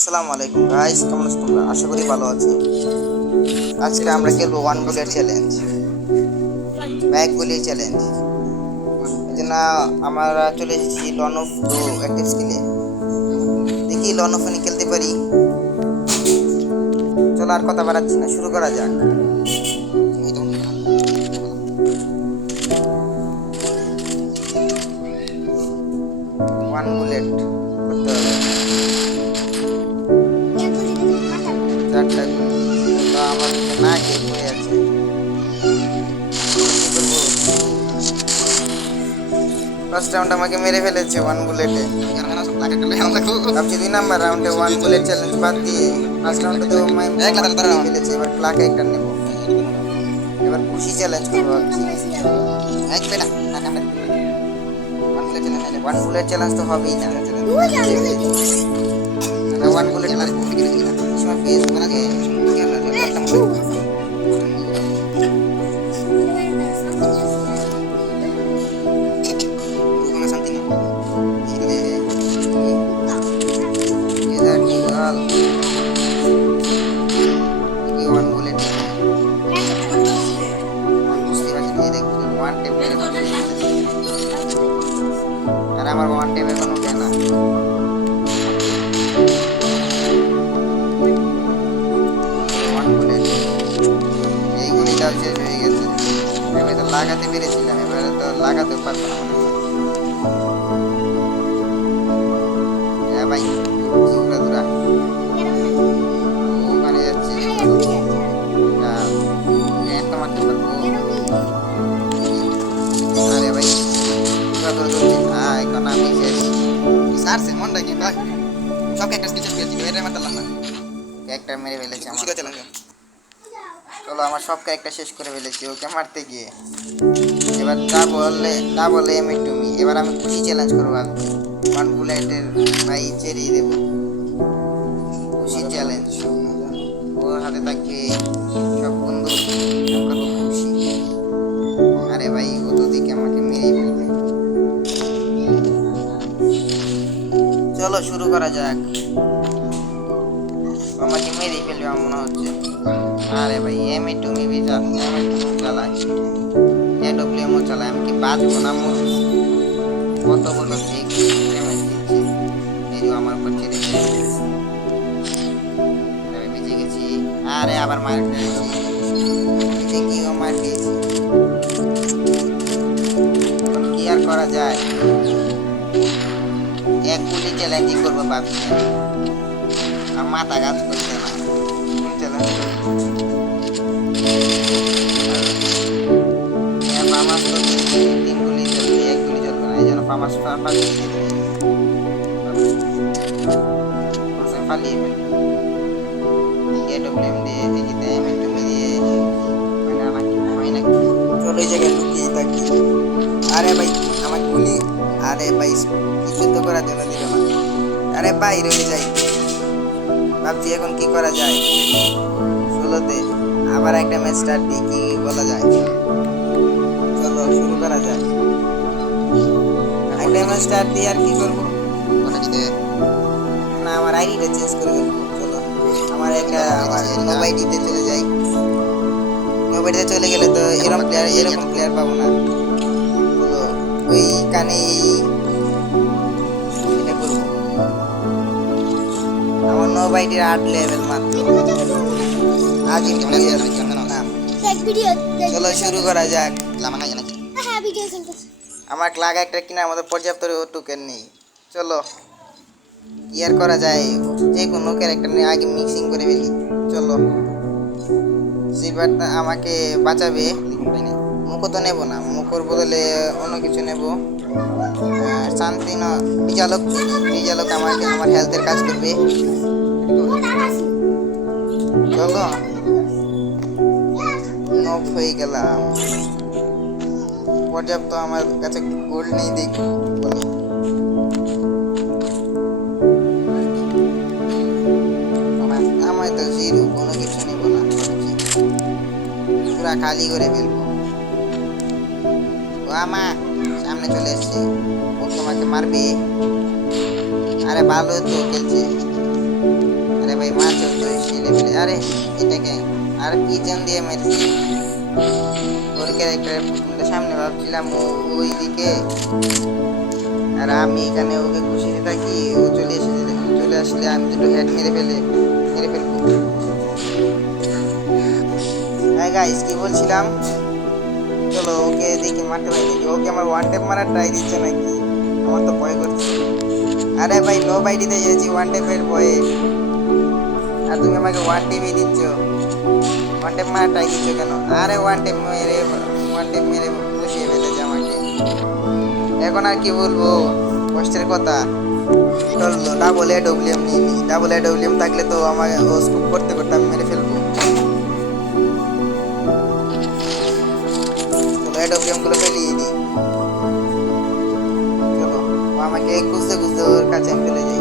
আসসালামু আলাইকুম গাইস, কেমন আছো তোমরা? আশা করি ভালো আছো। আজকে আমরা খেলবো ওয়ান বুলেট চ্যালেঞ্জ, ব্যাগ গুলি চ্যালেঞ্জ। এই জন্য আমরা চলে এসেছি লন অফ প্রো অ্যাক্টিভ স্কিলে। দেখি লন অফ খেলতে পারি। চলো আর কথা বাড়াচ্ছি না, শুরু করা যাক। ওয়ান বুলেট করতে হবে, চারটা গুলি। তো আমার না গিয়ে হয়ে আছে, ফার্স্ট রাউন্ড আমাকে মেরে ফেলেছে ওয়ান বুলেটে। ভাবছি 2 নাম্বার রাউন্ডে ওয়ান বুলেট চ্যালেঞ্জ বাদ দিয়ে ফার্স্ট রাউন্ডে তো মেরে ফেলেছে। এবার ক্লাকে একটা নেব, এবার খুশি চ্যালেঞ্জ করবো ভাবছি। ওয়ান বুলেট চ্যালেঞ্জ তো হবেই না, ওয়ান বুলেট ওয়ান বুলেট বুঝতে পারছি না। দেখুন ওয়ান টেপ আর আমার ওয়ান টেপ এখন উঠে না। ওয়ান বুলেট এই গুলিটাও শেষ হয়ে গেছে। আমি তো লাগাতে পেরেছিলাম, এবারে তো লাগাতে পারবো না মনে হয়। হ্যাঁ ভাই, দূরা দূরা ওখানে যাচ্ছে, একটা মারতে পারবো। আরে ভাই দূরা দূরা দৌড়ছে, এখন আমি শেষ। সারছে মনটা কি ভাই, সব একটা স্কিল শেষ করেছি, এটা মারতাম না। ক্যারেক্টার মেরে ফেলেছে আমার। শিখা চ্যালেঞ্জ চলো, আমার সব ক্যারেক্টার শেষ করে ফেলেছি ওকে মারতে গিয়ে। এবার ডাবল এম তুমি। এবার আমি খুশি চ্যালেঞ্জ করবো ভাবছি। ওয়ান বুলেটের ভাই চেরিয়ে দেবো। খুশি চ্যালেঞ্জ, ওর হাতে থাকবে সব বন্ধু, করবো খুশি। আরে ভাই ও তো দিকে আমাকে মেরেই ফেলবে। চলো শুরু করা যাক। আমাকে মেরেই ফেলবে আমার মনে হচ্ছে। আরে ভাই এমএ টুমি भी চালায়, এডব্লিউএমও চালায়। আমি কি বাঁচবো না মরবো? কত বড় ফেক ড্যামেজ দিচ্ছে। এই যে আমার উপর ছেড়ে দিয়েছে, আমি বেঁচে গেছি। আরে আবার মার খেয়েছি, বেঁচে গিয়েও মার খেয়েছি। এখন কি আর করা যায়? এক গুলি চ্যালেঞ্জই করবো ভাবছি। আর মাথা কাজ করছে না, চ্যালেঞ্জ ফার্মাস তো 3 গুলি চলবে, 1 গুলি চলবে না। এই জন্য ফার্মাস পালিয়ে দেবে, পালিয়ে ফেলবে। এডব্লিউএম দিয়ে দেখি দেয়, তুমি দিয়ে হয় না নাকি, হয় নাকি? চলো এই জায়গায় লুকিয়ে থাকি। আরে ভাই আমার গুলি, আরে ভাই কিছু তো করার জন্য দিল না। আরে বাইরে হয়ে যাই ভাবছি এখন কি করা যায়। 16তে আবার একটা ম্যাচ স্টার্ট দিই, কি বলা যায়। চলো শুরু করা যায়। একটা ম্যাচ স্টার্ট দিই, আর কি করবো না, আমার আইডিটা চেঞ্জ করে ফেলবো। চলো আমার নোবাইডিতে চলে যাই। নোবাইডিতে চলে গেলে তো এরকম প্লেয়ার পাবো না। চলো ওইখানেই এটা করবো। আমার নোবাইডির 8 লেভেল মাত্র। আজই নাম। চলো শুরু করা যাক। আমার ক্লাগ একটা কেনার মতো পর্যাপ্ত টোকেন নেই। চলো কি আর করা যায়, যে কোনো ক্যারেক্টার নিয়ে আগে মিক্সিং করে ফেলি। চলো সিলভারটা আমাকে বাঁচাবে। মুখো তো নেবো না, মুখোর বদলে অন্য কিছু নেব। শান্তি না, বিজালক আমাকে আমার হেলথের কাজ করবে। চলো নক হয়ে গেলাম। পর্যাপ্ত আমার কাছে গোল্ড নেই, দেখ বলো। আমায় তো জিরো, কোনো কিছু নেবো না, পুরা খালি করে ফেলবো। ও আমা সামনে চলে এসছে, ও তোমাকে মারবে। আরে ভালো তো খেলছে। আরে এটাকে আর কি জান দিয়ে মেরেছি ওর ক্যারেক্টারের পুতুলটা সামনে ভাবছিলাম ওই দিকে আর আমি এখানে ওকে খুশিতে থাকি ও চলে আসলে আমি দুটো হেড মেরে ফেলবো হ্যাঁ গাইস কি বলছিলাম চলো ওকে দেখি মারতে পারি নাকি ওকে আমার ওয়ান টেপ মারার ট্রাই দিচ্ছে নাকি আমার তো ভয় করছে আরে ভাই লো বাইডিতে যেয়েছি ওয়ান টেপের ভয়ে আর তুমি আমাকে ওয়ান টেপই দিচ্ছ ওয়ান টেপ মারার ট্রাই দিচ্ছ কেন আরে ওয়ান টেপ মেরে বসিয়ে ফেলেছে আমাকে এখন আর কি বলবো কষ্টের কথা চললো ডাবল এডব্লিউএম নিয়ে নি ডাবল এডব্লিউএম থাকলে তো আমাকে ও স্কুপ করতে করতে আমি মেরে ফেলবো চলো এডব্লিউএম গুলো ফেলিয়ে দিই চলো ও আমাকে খুঁজতে খুঁজতে ওর কাছে আমি চলে যাই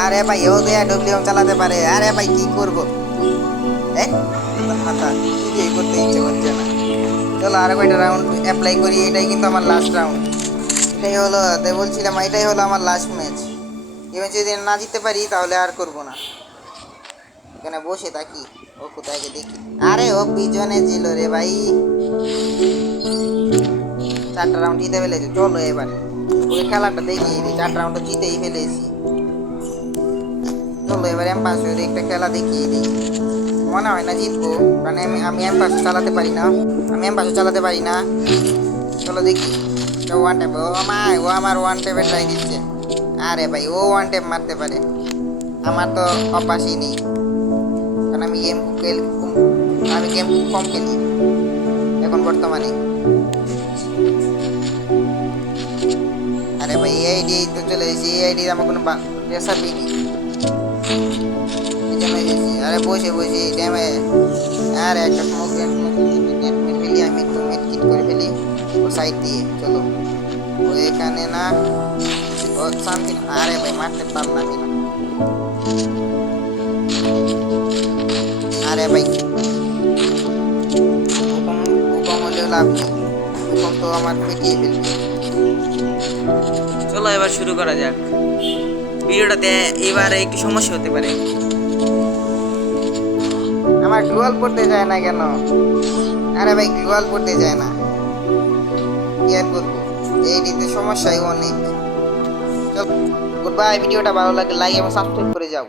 আরে ভাই ও তো এডব্লিউএম চালাতে পারে আরে ভাই কি করবো মাথা কিছুই করতে ইচ্ছে করছে না চলো আরো কয়টা রাউন্ড অ্যাপ্লাই করি এটাই কিন্তু আমার লাস্ট রাউন্ড এটাই হলো বলছিলাম এটাই হলো আমার লাস্ট ম্যাচ এবার যদি না জিততে পারি তাহলে আর করবো না এখানে বসে থাকি ও কোথায় গিয়ে দেখি আরে ও পিছনে ছিল রে ভাই 4টা রাউন্ড জিতে ফেলেছে চলো এবার ওই খেলাটা দেখিয়ে দিই 4টা রাউন্ড জিতেই ফেলেছি চলো এবার এম্পাসের একটা খেলা দেখিয়ে দিই মনে হয় না জিতবো কারণ আমি এম্পাস চালাতে পারি না চলো দেখি ওয়ান টেপ ও আমার ওয়ান টেপে ট্রাই দিচ্ছে আরে ভাই ও ওয়ান টেপ মারতে পারে আমার তো অভ্যাসই নেই কারণ আমি গেম খুব কম খেলি এখন বর্তমানে আরে ভাই এই আইডি তো চলে এসেছি এই আইডি আমার কোনো রেসাপি নেই আরে বসে ড্যামে আরে একটা স্মোক ফেলি আমি একটু মেডকিট করে ফেলি ও সাইড দিয়ে চলো ও এখানে না ও শান্তি আরে ভাই মারতে পারলামই না আরে ভাই হুকম হলেও লাভ নেই হুকম তো আমার পেটিয়ে ফেলবে চলো এবার শুরু করা যাক ভিডিওটাতে এবার একটু সমস্যা হতে পারে আমার গ্লোয়াল পড়তে যায় না কেন আরে ভাই গ্লোয়াল পড়তে যায় না কি আর করবো এইটিতে সমস্যাই অনেক গুড বাই ভিডিওটা ভালো লাগলে লাইক এবং সাবস্ক্রাইব করে যাও